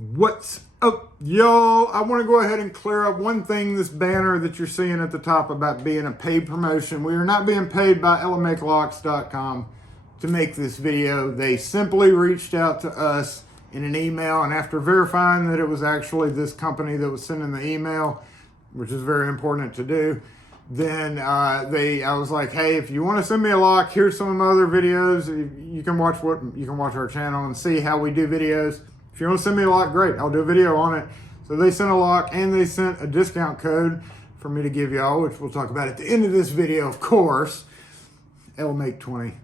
What's up, y'all? I want to go ahead and clear up one thing, this banner that you're seeing at the top about being a paid promotion. We are not being paid by EleMakeLocks.com to make this video. They simply reached out to us in an email, and after verifying that it was actually this company that was sending the email, which is very important to do, then I was like, hey, if you want to send me a lock, here's some of my other videos. You can watch our channel and see how we do videos. If you want to send me a lock, great, I'll do a video on it. So they sent a lock and they sent a discount code for me to give y'all, which we'll talk about at the end of this video, of course. EleMake 20,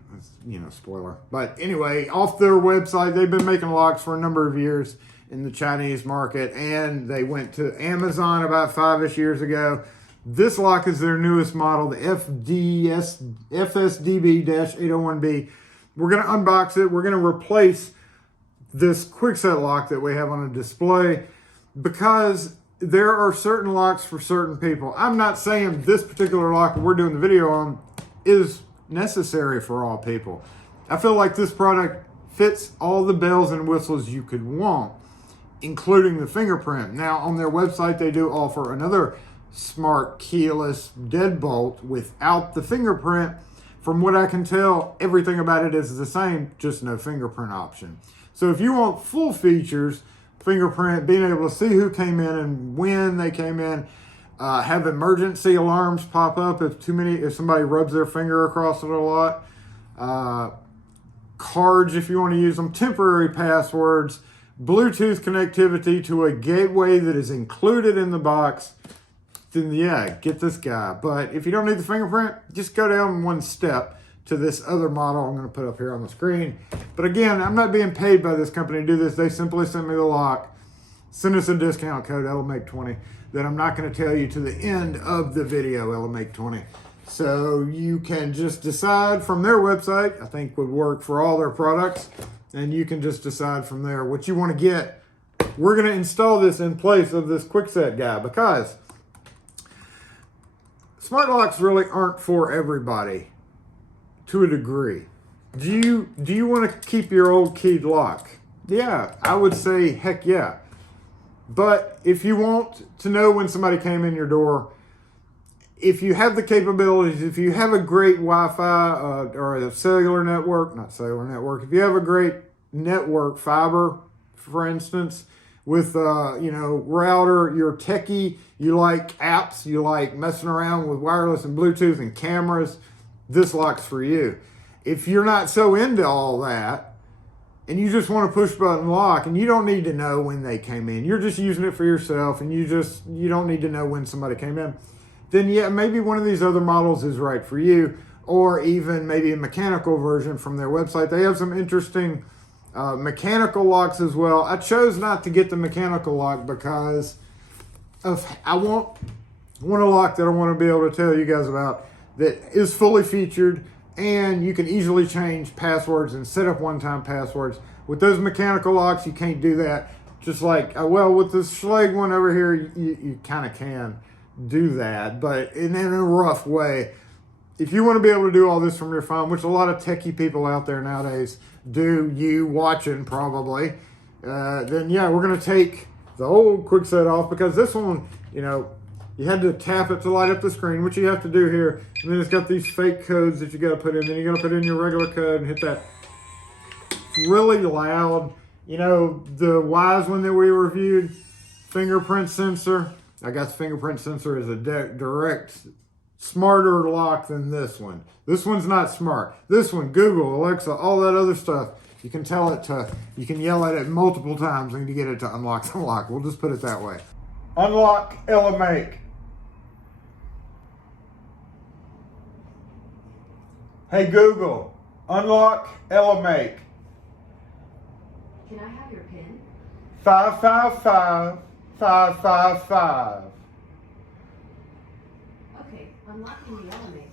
spoiler. But anyway, off their website, they've been making locks for a number of years in the Chinese market, and they went to Amazon about 5-ish years ago. This lock is their newest model, the FSDB-801B. We're going to unbox it. We're going to replace this quick set lock that we have on a display because there are certain locks for certain people. I'm not saying this particular lock that we're doing the video on is necessary for all people. I feel like this product fits all the bells and whistles you could want, including the fingerprint. Now, on their website, they do offer another smart keyless deadbolt without the fingerprint. From what I can tell, everything about it is the same, just no fingerprint option. So if you want full features, fingerprint, being able to see who came in and when they came in, have emergency alarms pop up if somebody rubs their finger across it a lot, cards if you want to use them, temporary passwords, Bluetooth connectivity to a gateway that is included in the box, then yeah, get this guy. But if you don't need the fingerprint, just go down one step to this other model I'm going to put up here on the screen. But again, I'm not being paid by this company to do this. They simply sent me the lock, send us a discount code, EleMake20, that I'm not going to tell you to the end of the video, EleMake20. So you can just decide from their website, I think would work for all their products, and you can just decide from there what you want to get. We're going to install this in place of this quickset guy because smart locks really aren't for everybody. To a degree. Do you want to keep your old keyed lock? Yeah, I would say heck yeah. But if you want to know when somebody came in your door, if you have the capabilities, if you have a great Wi-Fi or a cellular network, if you have a great network, fiber, for instance, with router, you're techie, you like apps, you like messing around with wireless and Bluetooth and cameras, this lock's for you. If you're not so into all that and you just want a push button lock and you don't need to know when they came in, you're just using it for yourself and you don't need to know when somebody came in, then yeah, maybe one of these other models is right for you, or even maybe a mechanical version from their website. They have some interesting mechanical locks as well. I chose not to get the mechanical lock because I want a lock that I want to be able to tell you guys about that is fully featured, and you can easily change passwords and set up one-time passwords. With those mechanical locks, you can't do that. Just like, with this Schlage one over here, you kind of can do that, but in a rough way. If you want to be able to do all this from your phone, which a lot of techie people out there nowadays do, you watching probably, then yeah, we're going to take the old quickset off because this one, you had to tap it to light up the screen, which you have to do here. And then it's got these fake codes that you got to put in. Then you got to put in your regular code and hit that. It's really loud. The Wise one that we reviewed, fingerprint sensor. I got the fingerprint sensor as a direct, smarter lock than this one. This one's not smart. This one, Google, Alexa, all that other stuff, you can you can yell at it multiple times and you get it to unlock the lock. We'll just put it that way. Unlock EleMake. Hey Google, unlock EleMake. Can I have your PIN? 555555. Okay, unlocking the EleMake.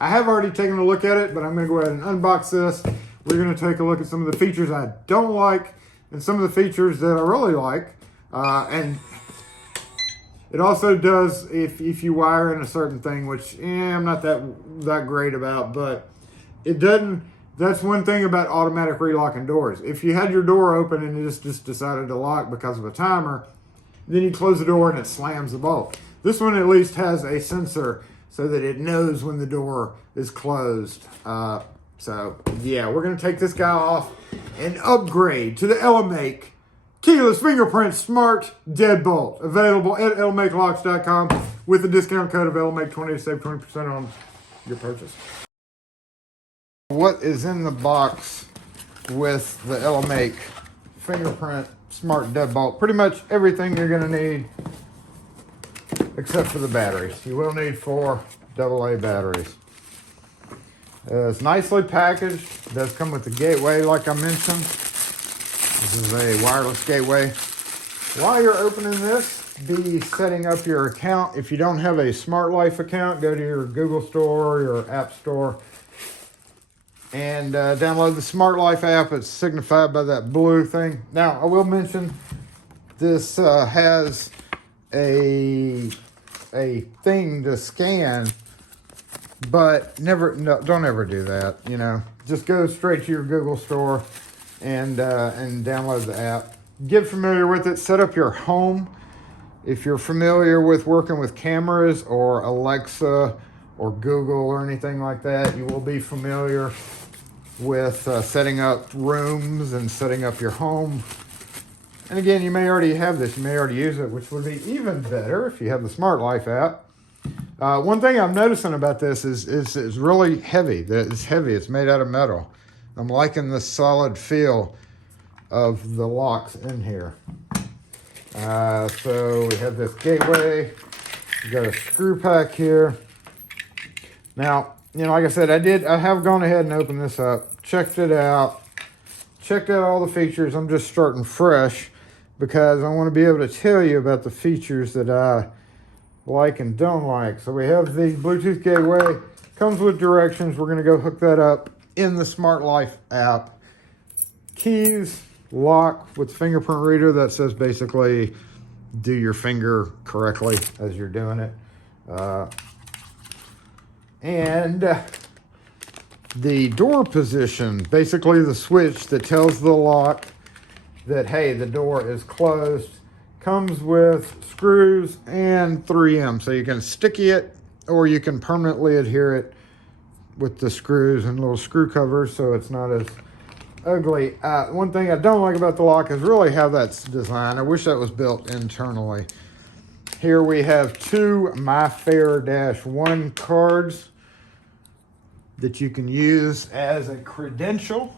I have already taken a look at it, but I'm going to go ahead and unbox this. We're going to take a look at some of the features I don't like and some of the features that I really like. And it also does if you wire in a certain thing, which I'm not that great about, but it doesn't That's one thing about automatic relocking doors. If you had your door open and you just decided to lock because of a timer, then you close the door and it slams the bolt. This one at least has a sensor so that it knows when the door is closed. So yeah, we're gonna take this guy off and upgrade to the EleMake Keyless Fingerprint Smart Deadbolt. Available at elemakelocks.com with the discount code of EleMake20 to save 20% on your purchase. What is in the box with the EleMake Fingerprint Smart Deadbolt? Pretty much everything you're gonna need except for the batteries. You will need 4 AA batteries. It's nicely packaged. It does come with the gateway like I mentioned. This is a wireless gateway. While you're opening this, be setting up your account. If you don't have a Smart Life account, go to your Google Store, your App Store, and download the Smart Life app. It's signified by that blue thing. Now, I will mention this has a thing to scan, but don't ever do that. You know, just go straight to your Google Store and download the app. Get familiar with it. Set up your home. If you're familiar with working with cameras or Alexa or Google or anything like that, you will be familiar with setting up rooms and setting up your home. And again, you may already have this. You may already use it, which would be even better if you have the Smart Life app. One thing I'm noticing about this is it's really heavy. It's heavy. It's made out of metal. I'm liking the solid feel of the locks in here. So we have this gateway. We got a screw pack here. Now, you know, like I said, I have gone ahead and opened this up, checked it out, checked out all the features. I'm just starting fresh because I want to be able to tell you about the features that I like and don't like. So we have the Bluetooth gateway, comes with directions. We're going to go hook that up in the Smart Life app. Keys, lock with fingerprint reader that says basically do your finger correctly as you're doing it. And the door position, basically the switch that tells the lock that, hey, the door is closed, comes with screws and 3M. So you can sticky it or you can permanently adhere it with the screws and little screw covers so it's not as ugly. One thing I don't like about the lock is really how that's designed. I wish that was built internally. Here we have 2 MyFair-1 cards that you can use as a credential.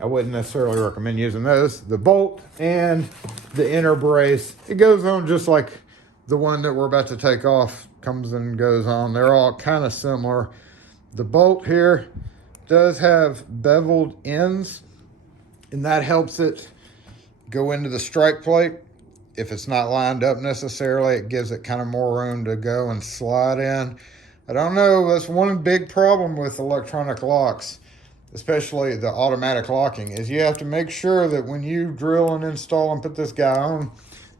I wouldn't necessarily recommend using those. The bolt and the inner brace, it goes on just like the one that we're about to take off comes and goes on. They're all kind of similar. The bolt here does have beveled ends, and that helps it go into the strike plate. If it's not lined up necessarily, it gives it kind of more room to go and slide in. I don't know, that's one big problem with electronic locks, especially the automatic locking, is you have to make sure that when you drill and install and put this guy on,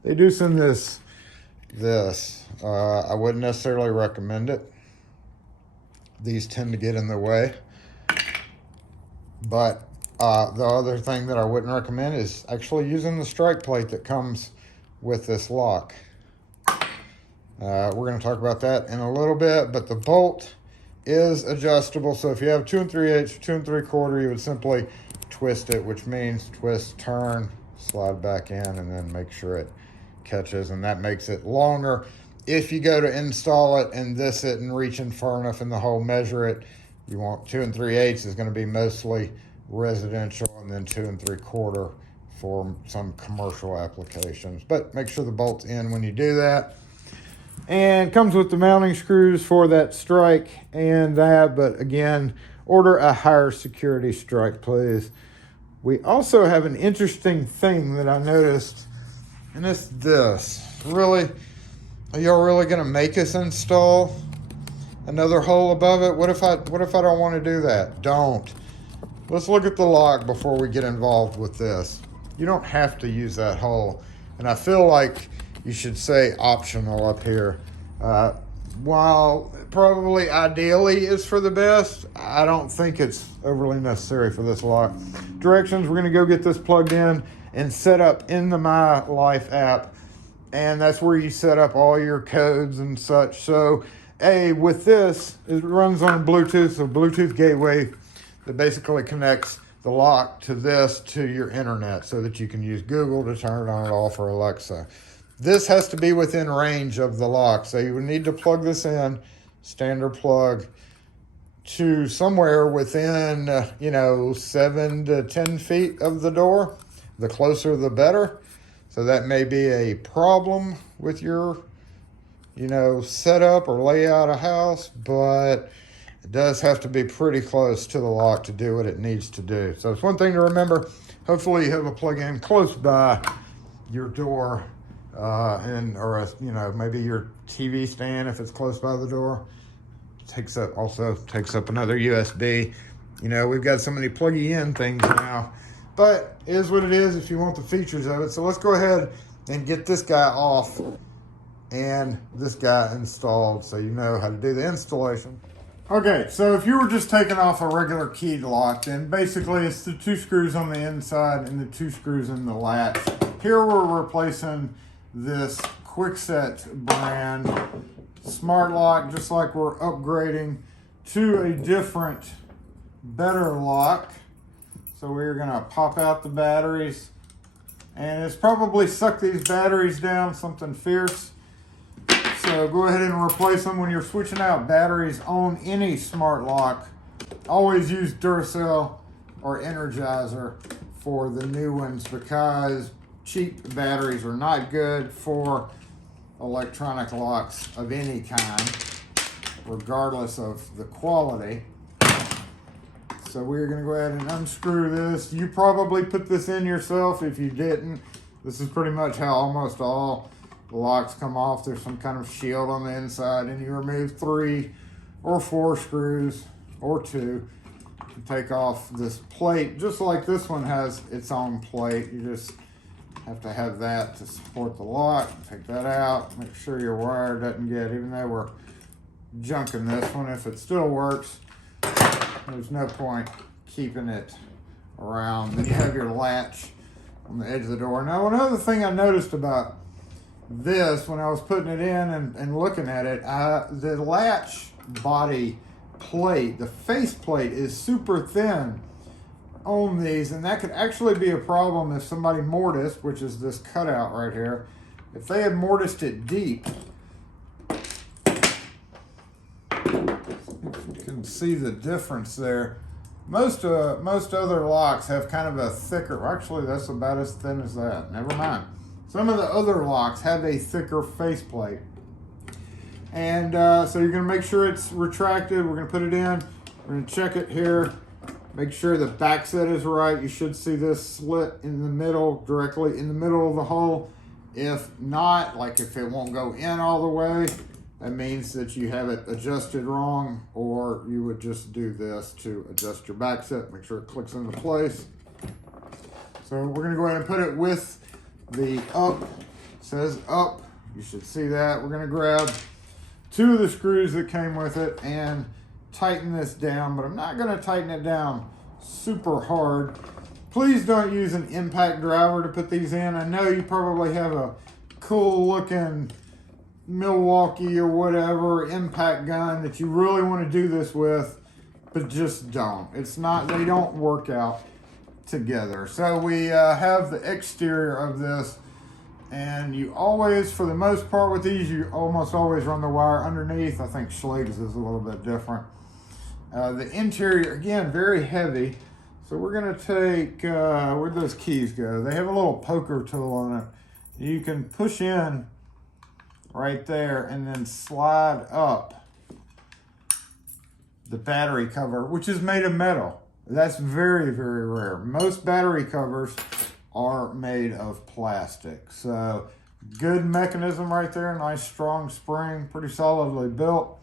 they do send this. I wouldn't necessarily recommend it. These tend to get in the way. But the other thing that I wouldn't recommend is actually using the strike plate that comes with this lock. We're going to talk about that in a little bit, but the bolt is adjustable. So if you have 2 3/8 or 2 3/4, you would simply twist it, which means twist, turn, slide back in, and then make sure it catches, and that makes it longer. If you go to install it and this it and reach in far enough in the hole, measure it, you want 2 3/8 is going to be mostly residential, and then 2 3/4 for some commercial applications. But make sure the bolt's in when you do that. And comes with the mounting screws for that strike and that, but again, order a higher security strike, please. We also have an interesting thing that I noticed, and it's this. Really, are y'all really gonna make us install another hole above it? What if I don't want to do that? Don't. Let's look at the lock before we get involved with this. You don't have to use that hole, and I feel like you should say optional up here. while probably ideally is for the best, I don't think it's overly necessary for this lock. Directions, we're going to go get this plugged in and set up in the My Life app. And that's where you set up all your codes and such. So, with this, it runs on Bluetooth, a Bluetooth gateway that basically connects the lock to this to your internet so that you can use Google to turn it on and off, or Alexa. This has to be within range of the lock. So you would need to plug this in, standard plug, to somewhere within, 7 to 10 feet of the door. The closer, the better. So that may be a problem with your, setup or layout of house, but it does have to be pretty close to the lock to do what it needs to do. So it's one thing to remember. Hopefully you have a plug-in close by your door, maybe your TV stand if it's close by the door. Takes up another USB. We've got so many plug-in things now, but it is what it is if you want the features of it. So let's go ahead and get this guy off and this guy installed so you know how to do the installation. Okay, so if you were just taking off a regular keyed lock, then basically it's the 2 screws on the inside and the 2 screws in the latch. Here we're replacing this Kwikset brand smart lock, just like we're upgrading to a different, better lock. So we're gonna pop out the batteries, and it's probably sucked these batteries down something fierce. So go ahead and replace them. When you're switching out batteries on any smart lock, always use Duracell or Energizer for the new ones, because cheap batteries are not good for electronic locks of any kind, regardless of the quality. So we're going to go ahead and unscrew this. You probably put this in yourself if you didn't. This is pretty much how almost all the locks come off. There's some kind of shield on the inside, and you remove 3 or 4 screws or 2 to take off this plate. Just like this one has its own plate. You just have to have that to support the lock. Take that out. Make sure your wire doesn't get, even though we're junking this one, if it still works, there's no point keeping it around. Then you have your latch on the edge of the door. Now, another thing I noticed about this when I was putting it in and looking at it, the latch body plate, the face plate, is super thin on these, and that could actually be a problem if somebody mortised, which is this cutout right here. If they had mortised it deep, you can see the difference there. Most other locks have kind of a thicker, actually that's about as thin as that, never mind. Some of the other locks have a thicker faceplate. And so you're gonna make sure it's retracted. We're gonna put it in, we're gonna check it here. Make sure the back set is right. You should see this slit in the middle, directly in the middle of the hole. If not, like if it won't go in all the way, that means that you have it adjusted wrong, or you would just do this to adjust your back set, make sure it clicks into place. So we're gonna go ahead and put it with the up, it says up, you should see that. We're gonna grab 2 of the screws that came with it and tighten this down, but I'm not gonna tighten it down super hard. Please don't use an impact driver to put these in. I know you probably have a cool looking Milwaukee or whatever impact gun that you really want to do this with, but just don't. They don't work out together. So we have the exterior of this, and you always, for the most part with these, you almost always run the wire underneath. I think Schlag's is a little bit different. The interior, again, very heavy. So we're gonna take, where'd those keys go? They have a little poker tool on it. You can push in right there and then slide up the battery cover, which is made of metal. That's very, very rare. Most battery covers are made of plastic. So good mechanism right there, nice strong spring, pretty solidly built.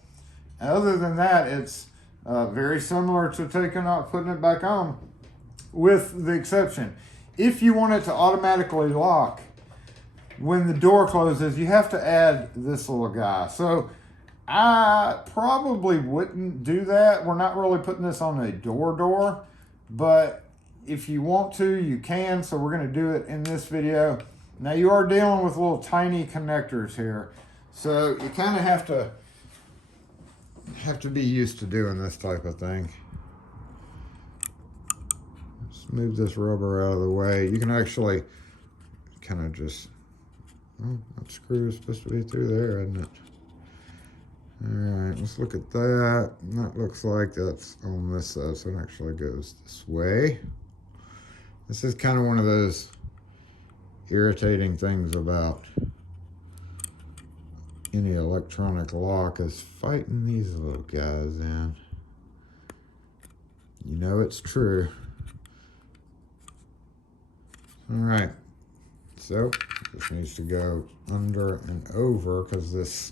And other than that, it's very similar to putting it back on, with the exception, if you want it to automatically lock when the door closes, you have to add this little guy. So I probably wouldn't do that. We're not really putting this on a door, but if you want to, you can. So we're going to do it in this video. Now you are dealing with little tiny connectors here. So you kind of have to be used to doing this type of thing. Let's move this rubber out of the way. You can actually kind of just, oh, that screw is supposed to be through there, isn't it? All right, let's look at that. That looks like that's on this side, so it actually goes this way. This is kind of one of those irritating things about any electronic lock, is fighting these little guys in. You know it's true. All right, so this needs to go under and over because this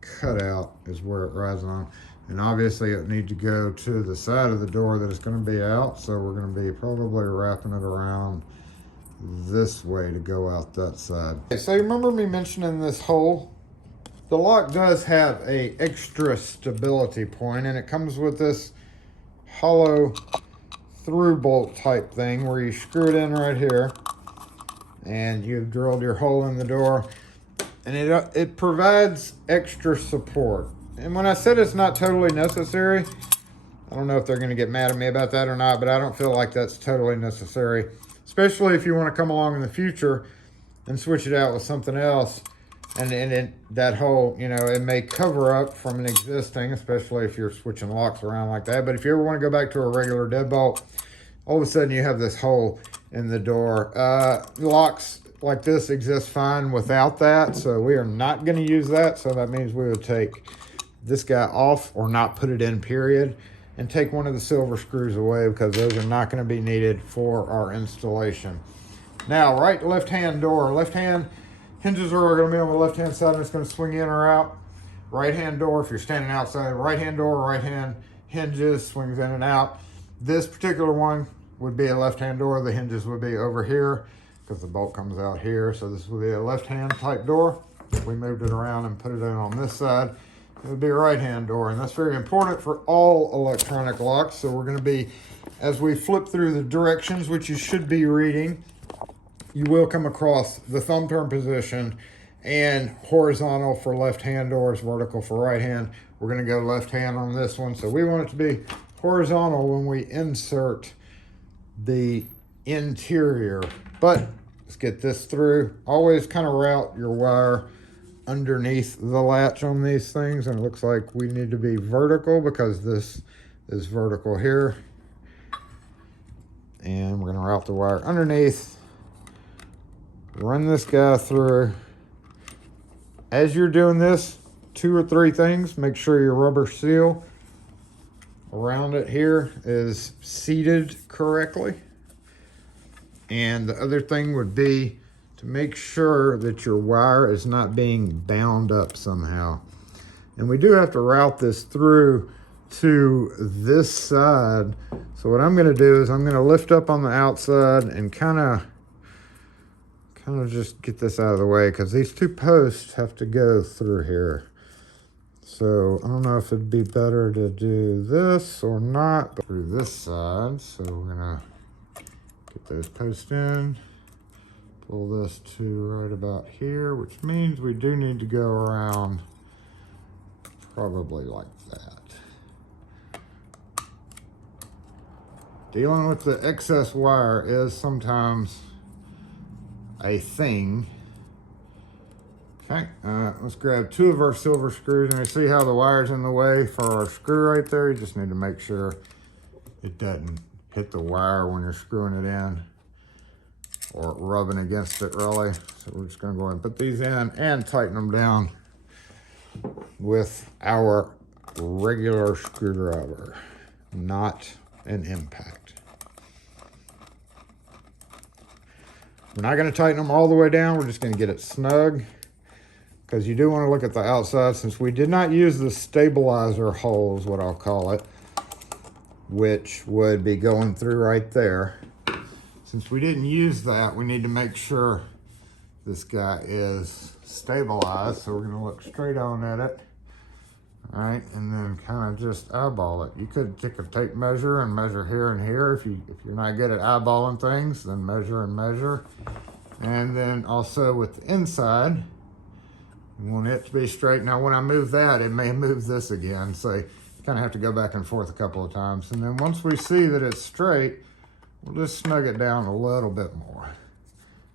cutout is where it rides on, and obviously it needs to go to the side of the door that it's going to be out, so we're going to be probably wrapping it around this way to go out that side. Okay, so you remember me mentioning this hole? The lock does have a extra stability point, and it comes with this hollow through bolt type thing where you screw it in right here, and you've drilled your hole in the door. And it provides extra support. And when I said it's not totally necessary, I don't know if they're going to get mad at me about that or not, but I don't feel like that's totally necessary. Especially if you want to come along in the future and switch it out with something else. And that hole, you know, it may cover up from an existing, especially if you're switching locks around like that. But if you ever want to go back to a regular deadbolt, all of a sudden you have this hole in the door. Locks like this exists fine without that, so we are not going to use that. So that means we would take this guy off, or not put it in, period, and take one of the silver screws away because those are not going to be needed for our installation. Now, right left hand door, left hand hinges are going to be on the left hand side, and it's going to swing in or out. Right hand door, if you're standing outside, right hand door, right hand hinges, swings in and out. This particular one would be a left hand door. The hinges would be over here because the bolt comes out here. So this would be a left-hand type door. If we moved it around and put it in on this side, it would be a right-hand door. And that's very important for all electronic locks. So we're going to be, as we flip through the directions, which you should be reading, you will come across the thumb turn position and horizontal for left-hand doors, vertical for right-hand. We're going to go left-hand on this one. So we want it to be horizontal when we insert the interior. But let's get this through. Always kind of route your wire underneath the latch on these things, and it looks like we need to be vertical because this is vertical here. And we're going to route the wire underneath, run this guy through. As you're doing this, 2 or 3 things: make sure your rubber seal around it here is seated correctly. And the other thing would be to make sure that your wire is not being bound up somehow. And we do have to route this through to this side. So what I'm going to do is I'm going to lift up on the outside and kind of just get this out of the way, because these 2 posts have to go through here. So I don't know if it'd be better to do this or not, but through this side. So we're going to get those posts in, pull this to right about here, which means we do need to go around probably like that. Dealing with the excess wire is sometimes a thing. Okay, let's grab 2 of our silver screws, and you see how the wire's in the way for our screw right there. You just need to make sure it doesn't hit the wire when you're screwing it in, or rubbing against it really. So we're just going to go ahead and put these in and tighten them down with our regular screwdriver, not an impact. We're not going to tighten them all the way down. We're just going to get it snug, because you do want to look at the outside. Since we did not use the stabilizer hole, is what I'll call it, which would be going through right there. Since we didn't use that, we need to make sure this guy is stabilized. So we're going to look straight on at it. All right, and then kind of just eyeball it. You could take a tape measure and measure here and here. If you're not good at eyeballing things, then measure and measure. And then also with the inside, you want it to be straight. Now when I move that, it may move this again. So you kind of have to go back and forth a couple of times. And then once we see that it's straight, we'll just snug it down a little bit more.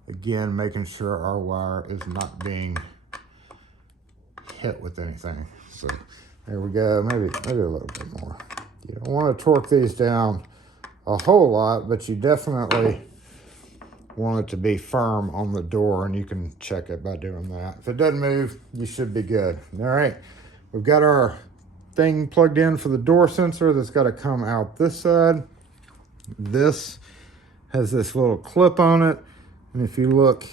Again, making sure our wire is not being hit with anything. So there we go, maybe a little bit more. You don't want to torque these down a whole lot, but you definitely want it to be firm on the door, and you can check it by doing that. If it doesn't move, you should be good. All right, we've got our thing plugged in for the door sensor that's got to come out this side. This has this little clip on it, and if you look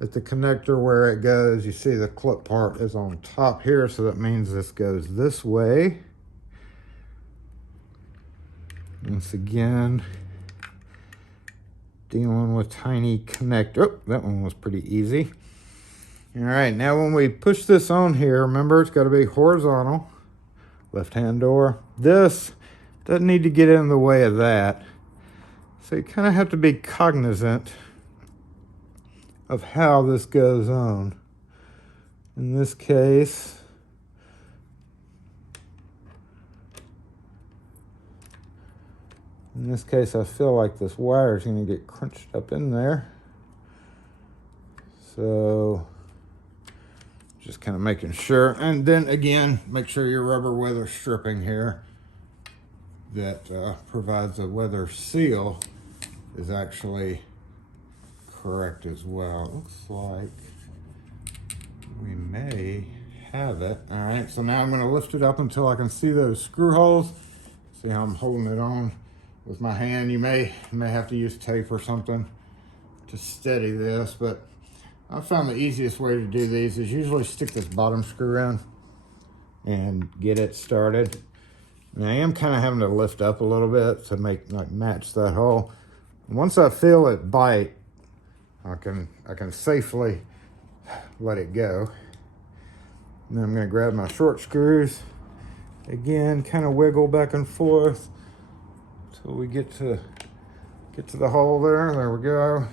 at the connector where it goes, you see the clip part is on top here, so that means this goes this way. Once again, dealing with tiny connector. Oh, that one was pretty easy. All right, now when we push this on here, remember it's got to be horizontal, left-hand door. This doesn't need to get in the way of that. So you kind of have to be cognizant of how this goes on. In this case, I feel like this wire is going to get crunched up in there. So just kind of making sure. And then again, make sure your rubber weather stripping here that provides a weather seal is actually correct as well. Looks like we may have it. All right, so now I'm going to lift it up until I can see those screw holes. See how I'm holding it on with my hand. You may have to use tape or something to steady this, but I found the easiest way to do these is usually stick this bottom screw in and get it started. And I am kind of having to lift up a little bit to match that hole. Once I feel it bite, I can safely let it go. And then I'm going to grab my short screws. Again, kind of wiggle back and forth until we get to the hole there. There we go.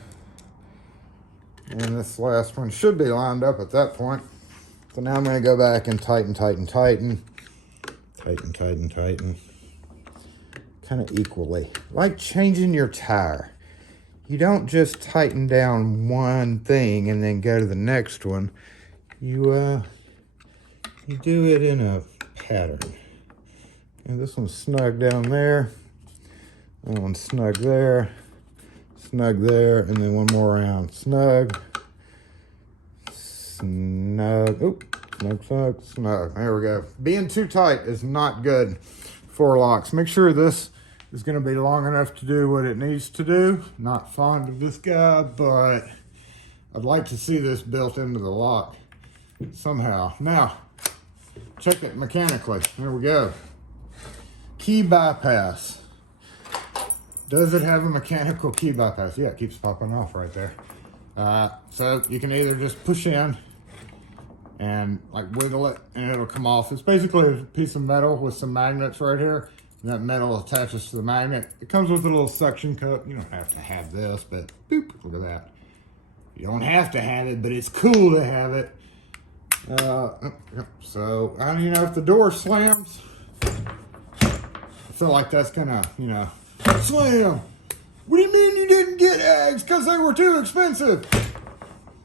And this last one should be lined up at that point. So now I'm going to go back and tighten. Tighten. Kind of equally. Like changing your tire. You don't just tighten down one thing and then go to the next one. You do it in a pattern. And this one's snug down there. That one's snug there. Snug there. And then one more round. Snug. Snug. Oop. Snug. There we go. Being too tight is not good for locks. Make sure this is going to be long enough to do what it needs to do. Not fond of this guy, but I'd like to see this built into the lock somehow. Now, check it mechanically. There we go. Key bypass. Does it have a mechanical key bypass? Yeah, it keeps popping off right there. So you can either just push in and like wiggle it and it'll come off. It's basically a piece of metal with some magnets right here. And that metal attaches to the magnet. It comes with a little suction cup. You don't have to have this, but boop, look at that. You don't have to have it, but it's cool to have it. So, you know, if the door slams, I feel like that's gonna, slam. What do you mean you didn't get eggs? Because they were too expensive.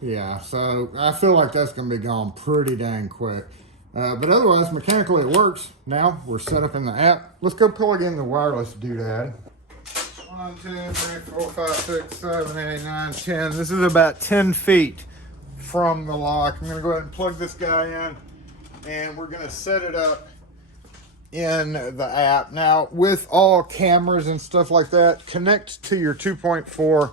Yeah, so I feel like that's going to be gone pretty dang quick. But otherwise, mechanically it works. Now we're set up in the app. Let's go plug in the wireless doodad. 1, 2, 3, 4, 5, 6, 7, 8, 9, 10. This is about 10 feet from the lock. I'm going to go ahead and plug this guy in, and we're going to set it up in the app. Now, with all cameras and stuff like that, connect to your 2.4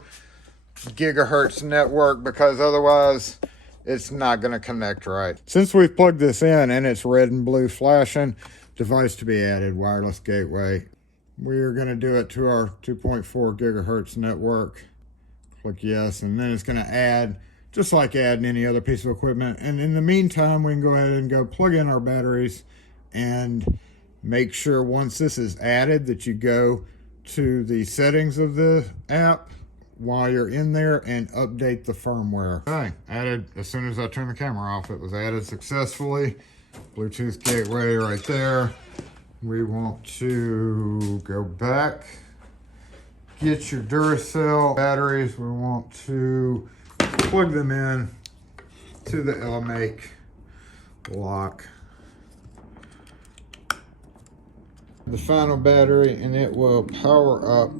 gigahertz network, because otherwise it's not going to connect right. Since we've plugged this in and it's red and blue flashing, device to be added, wireless gateway. We're going to do it to our 2.4 gigahertz network. Click yes, and then it's going to add, just like adding any other piece of equipment. And in the meantime, we can go ahead and go plug in our batteries and make sure once this is added that you go to the settings of the app while you're in there and update the firmware. Okay, added as soon as I turn the camera off. It was added successfully. Bluetooth gateway right there. We want to go back, get your Duracell batteries. We want to plug them in to the EleMake lock. The final battery, and it will power up.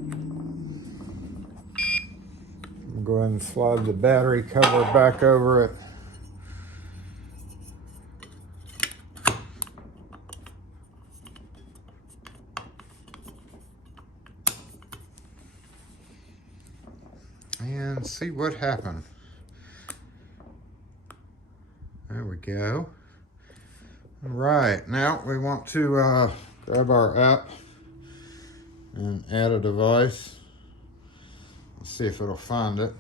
Go ahead and slide the battery cover back over it. And see what happened. There we go. All right, now we want to grab our app and add a device. Let's see if it'll find it.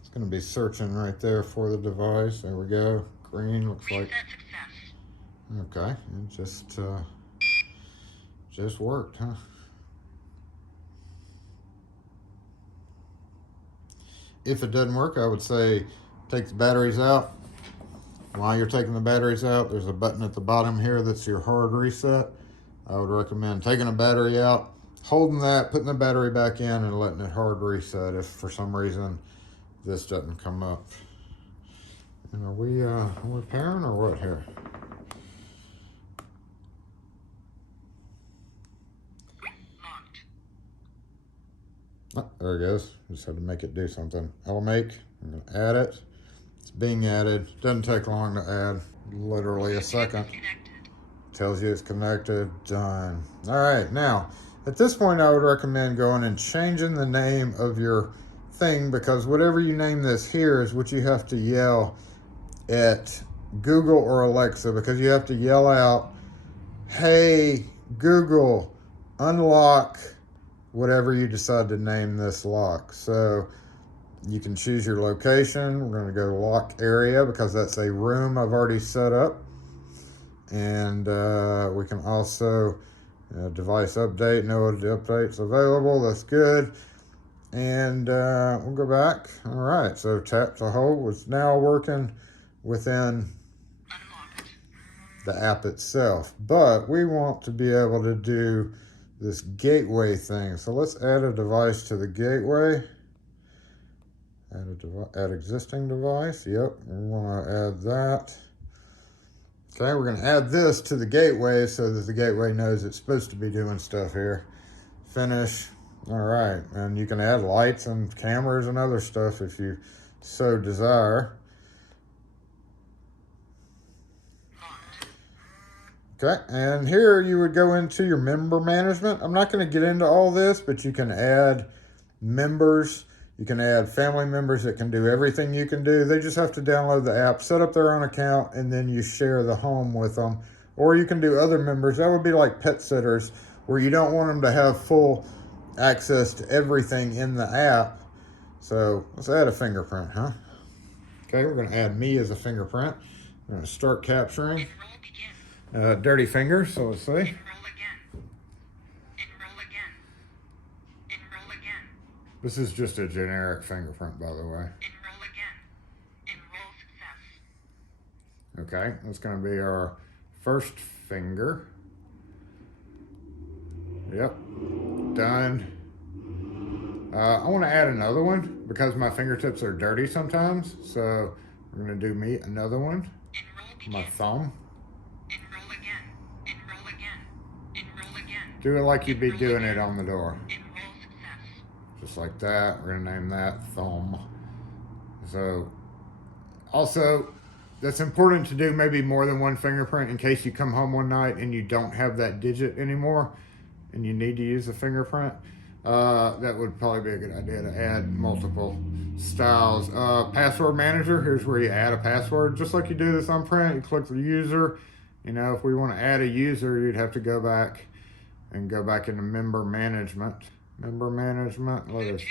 It's going to be searching right there for the device. There we go. Green looks like. Okay, it just worked, huh? If it doesn't work, I would say take the batteries out. While you're taking the batteries out, there's a button at the bottom here that's your hard reset. I would recommend taking a battery out, holding that, putting the battery back in, and letting it hard reset if for some reason this doesn't come up. And are we pairing or what here? Oh, there it goes. Just had to make it do something. EleMake, I'm gonna add it. It's being added. Doesn't take long to add. Literally a second. Tells you it's connected. Done. All right, now at this point I would recommend going and changing the name of your thing, because whatever you name this here is what you have to yell at Google or Alexa, because you have to yell out, hey Google, unlock whatever you decide to name this lock. So you can choose your location. We're going to go to lock area because that's a room I've already set up. And we can also device update, no updates available. That's good. And we'll go back. All right, so tap to hold is now working within the app itself. But we want to be able to do this gateway thing. So let's add a device to the gateway. Add existing device. Yep, we want to add that. Okay, we're going to add this to the gateway so that the gateway knows it's supposed to be doing stuff here. Finish. All right, and you can add lights and cameras and other stuff if you so desire. Okay, and here you would go into your member management. I'm not going to get into all this, but you can add members. You can add family members that can do everything you can do. They just have to download the app, set up their own account, and then you share the home with them. Or you can do other members. That would be like pet sitters, where you don't want them to have full access to everything in the app. So let's add a fingerprint, huh? Okay, we're going to add me as a fingerprint. We're going to start capturing. Dirty fingers, so let's see. Enroll again. Enroll again. Enroll again. This is just a generic fingerprint, by the way. Enroll again. Enroll success. Okay, that's going to be our first finger. Yep, done. I want to add another one because my fingertips are dirty sometimes. So we're going to do me another one. My thumb. Enroll again. Enroll again. Enroll again. Do it like you'd be doing it on the door. Enroll success. Just like that. We're going to name that thumb. So also, that's important to do maybe more than one fingerprint in case you come home one night and you don't have that digit anymore and you need to use a fingerprint. That would probably be a good idea to add multiple styles. Password manager, here's where you add a password. Just like you do the thumbprint, you click the user. You know, if we want to add a user, you'd have to go back into member management. Member management, let us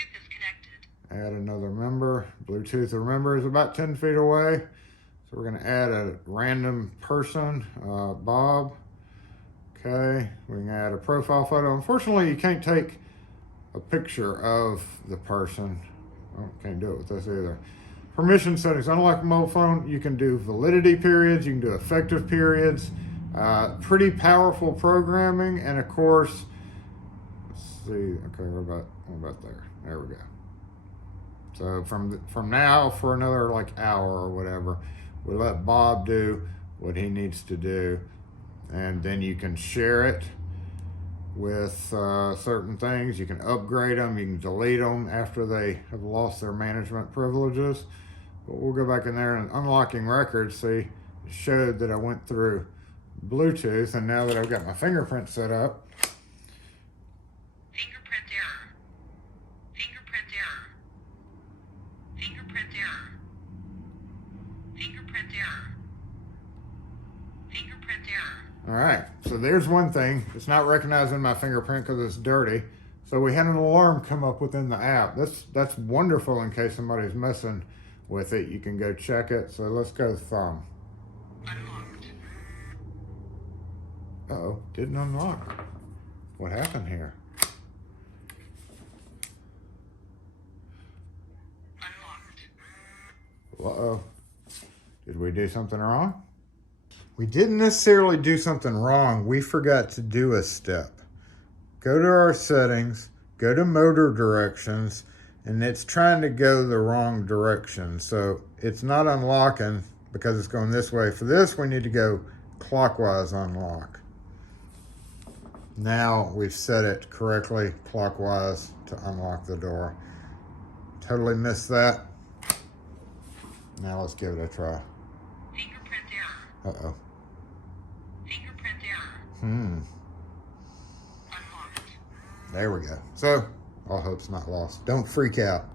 add another member. Bluetooth, remember, is about 10 feet away. So we're going to add a random person, Bob. Okay, we can add a profile photo. Unfortunately, you can't take a picture of the person. Oh, can't do it with this either. Permission settings, unlock mobile phone. You can do validity periods, you can do effective periods. Pretty powerful programming, and of course, let's see, okay, what about there? There we go. So from now for another like hour or whatever, we let Bob do what he needs to do, and then you can share it with certain things. You can upgrade them, you can delete them after they have lost their management privileges. But we'll go back in there and unlocking records. See, it showed that I went through Bluetooth, and now that I've got my fingerprint set up. Fingerprint error. Fingerprint error. Fingerprint error. Fingerprint error. Fingerprint error. All right, so there's one thing. It's not recognizing my fingerprint because it's dirty. So we had an alarm come up within the app. That's wonderful in case somebody's messing with it. You can go check it. So let's go thumb. Unlocked. Uh-oh, didn't unlock. What happened here? Unlocked. Uh-oh. Did we do something wrong? We didn't necessarily do something wrong. We forgot to do a step. Go to our settings, go to motor directions, and it's trying to go the wrong direction. So it's not unlocking because it's going this way. For this, we need to go clockwise unlock. Now we've set it correctly clockwise to unlock the door. Totally missed that. Now let's give it a try. Fingerprint error. Uh-oh. Fingerprint error. Unlocked. There we go. So, all hope's not lost. Don't freak out.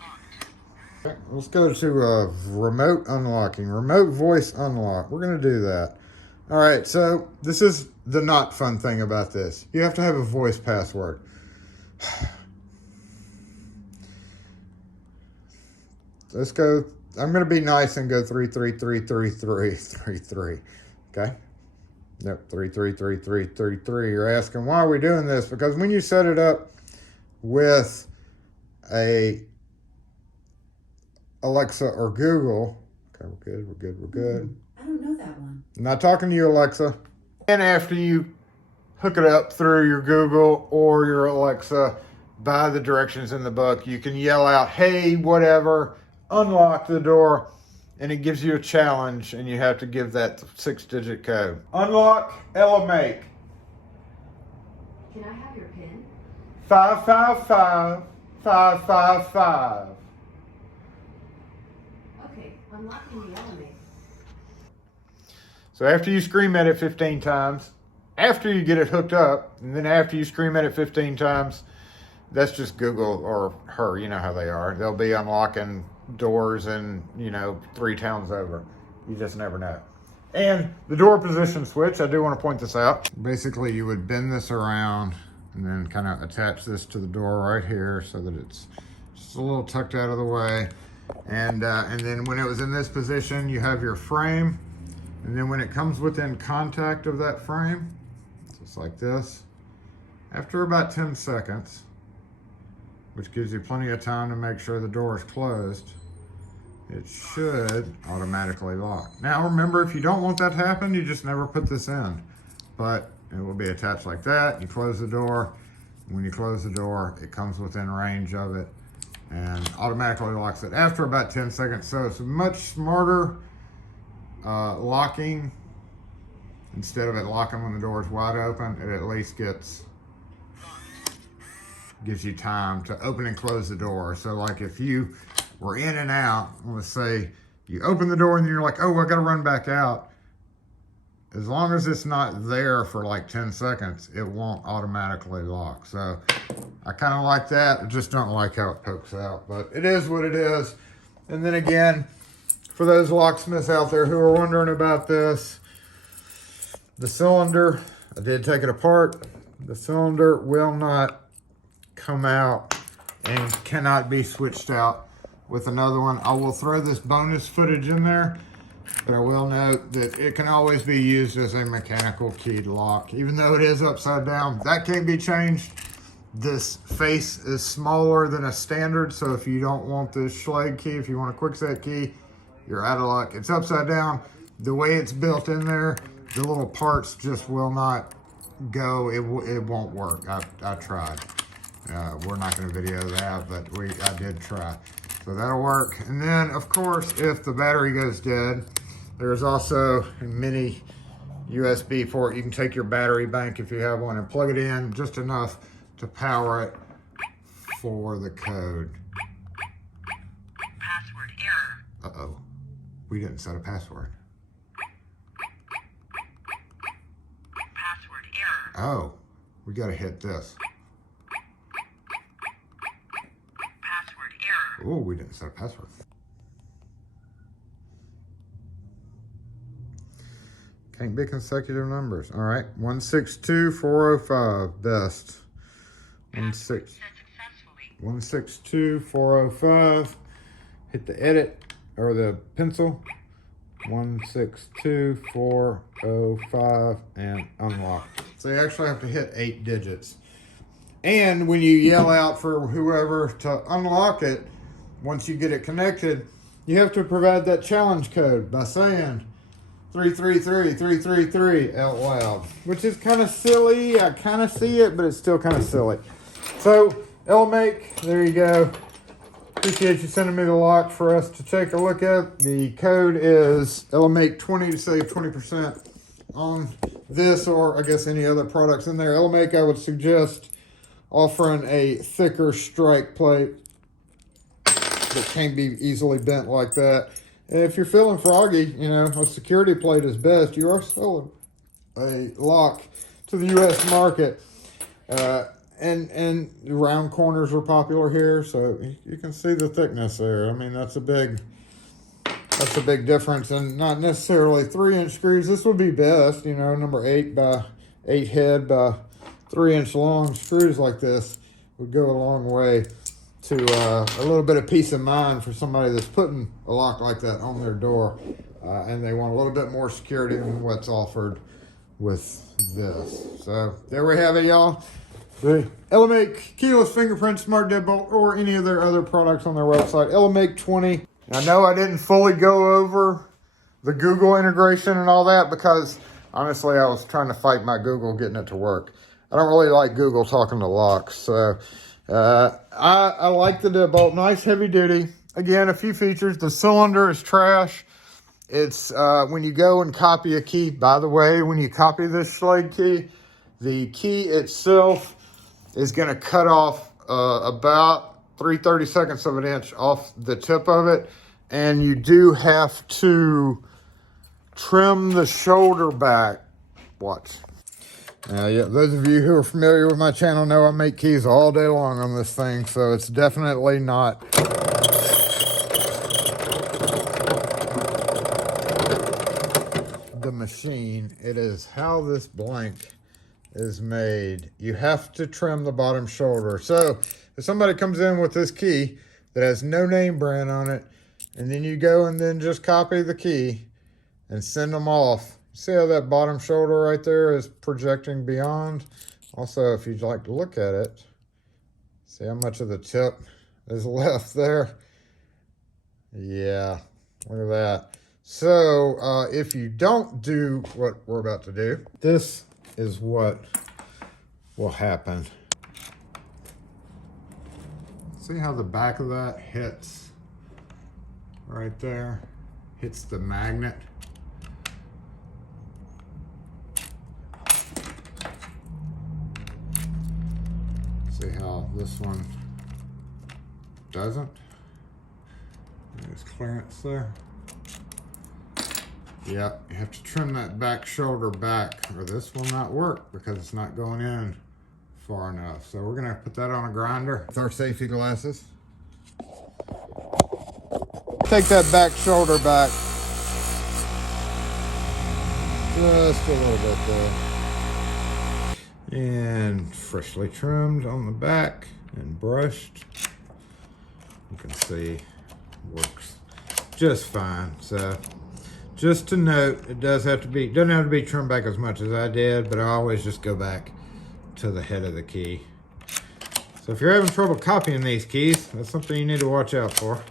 Locked. Okay, let's go to remote unlocking. Remote voice unlock. We're going to do that. All right, so this is the not fun thing about this. You have to have a voice password. Let's go. I'm going to be nice and go 33333333. Okay? Yep, 333333. You're asking, why are we doing this? Because when you set it up with a Alexa or Google, okay, we're good. I don't know that one. I'm not talking to you, Alexa. And after you hook it up through your Google or your Alexa, by the directions in the book, you can yell out, hey, whatever, unlock the door, and it gives you a challenge, and you have to give that 6-digit code. Unlock EleMake. Can I have your PIN? 555555. Okay, unlocking the EleMake. So after you scream at it 15 times, after you get it hooked up, and then after you scream at it 15 times, that's just Google or her, you know how they are. They'll be unlocking doors in, 3 towns over. You just never know. And the door position switch, I do want to point this out. Basically, you would bend this around and then kind of attach this to the door right here so that it's just a little tucked out of the way. And then when it was in this position, you have your frame. And then when it comes within contact of that frame, just like this, after about 10 seconds, which gives you plenty of time to make sure the door is closed, it should automatically lock. Now remember, if you don't want that to happen, you just never put this in. But it will be attached like that. You close the door. When you close the door, it comes within range of it and automatically locks it after about 10 seconds. So it's a much smarter locking. Instead of it locking when the door is wide open, it at least gives you time to open and close the door. So like if you were in and out, let's say you open the door and you're like, oh, I gotta run back out. As long as it's not there for like 10 seconds, it won't automatically lock. So I kind of like that. I just don't like how it pokes out, but it is what it is. And then again, for those locksmiths out there who are wondering about this, the cylinder, I did take it apart. The cylinder will not come out and cannot be switched out with another one. I will throw this bonus footage in there But I will note that it can always be used as a mechanical keyed lock. Even though it is upside down, that can be changed. This face is smaller than a standard, so if you don't want this Schlage key, if you want a quickset key, you're out of luck. It's upside down. The way it's built in there, the little parts just will not go. It won't work. I tried. We're not going to video that, but I did try. So that'll work. And then, of course, if the battery goes dead, there's also a mini USB port. You can take your battery bank if you have one and plug it in just enough to power it for the code. Password error. Uh-oh. We didn't set a password. Password error. Oh, we got to hit this. Password error. Oh, we didn't set a password. Can't be consecutive numbers. All right, 162405, best. Password set successfully. 162405. Hit the edit or the pencil. 162405 and unlock. So you actually have to hit 8 digits. And when you yell out for whoever to unlock it, once you get it connected, you have to provide that challenge code by saying 333 out loud, which is kind of silly. I kind of see it, but it's still kind of silly. So, EleMake, there you go. Appreciate you sending me the lock for us to take a look at. The code is EleMake 20 to save 20% on this, or I guess any other products in there. EleMake, I would suggest offering a thicker strike plate that can't be easily bent like that. And if you're feeling froggy, you know, a security plate is best. You are selling a lock to the U.S. market. And round corners are popular here, so you can see the thickness there. I mean, that's a big difference, and not necessarily 3-inch screws. This would be best, you know, number 8 by 8 head by 3-inch long screws like this would go a long way to a little bit of peace of mind for somebody that's putting a lock like that on their door, and they want a little bit more security than what's offered with this. So there we have it, y'all. The EleMake keyless fingerprint smart deadbolt, or any of their other products on their website. EleMake 20. I know I didn't fully go over the Google integration and all that because honestly I was trying to fight my Google getting it to work. I don't really like Google talking to locks, so I like the deadbolt. Nice heavy duty. Again, a few features. The cylinder is trash. It's when you go and copy a key. By the way, when you copy this Schlage key, the key itself is going to cut off about 3/32 of an inch off the tip of it. And you do have to trim the shoulder back. Watch. Yeah, those of you who are familiar with my channel know I make keys all day long on this thing. So it's definitely not the machine. It is how this blank is made. You have to trim the bottom shoulder. So if somebody comes in with this key that has no name brand on it, and then you go and then just copy the key and send them off, see how that bottom shoulder right there is projecting beyond? Also, if you'd like to look at it, see how much of the tip is left there? Yeah, look at that. So if you don't do what we're about to do, this is what will happen. See how the back of that hits right there? Hits the magnet. See how this one doesn't? There's clearance there. Yep, you have to trim that back shoulder back, or this will not work because it's not going in far enough. So we're gonna put that on a grinder with our safety glasses. Take that back shoulder back just a little bit there. And freshly trimmed on the back and brushed. You can see works just fine. So Just to note, it doesn't have to be trimmed back as much as I did, but I always just go back to the head of the key. So if you're having trouble copying these keys, that's something you need to watch out for.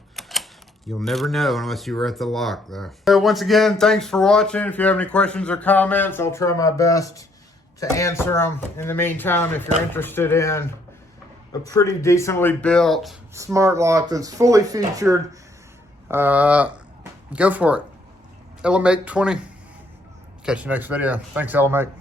You'll never know unless you were at the lock, though. So once again, thanks for watching. If you have any questions or comments, I'll try my best to answer them. In the meantime, if you're interested in a pretty decently built smart lock that's fully featured, go for it. EleMake 20. Catch you next video. Thanks, EleMake.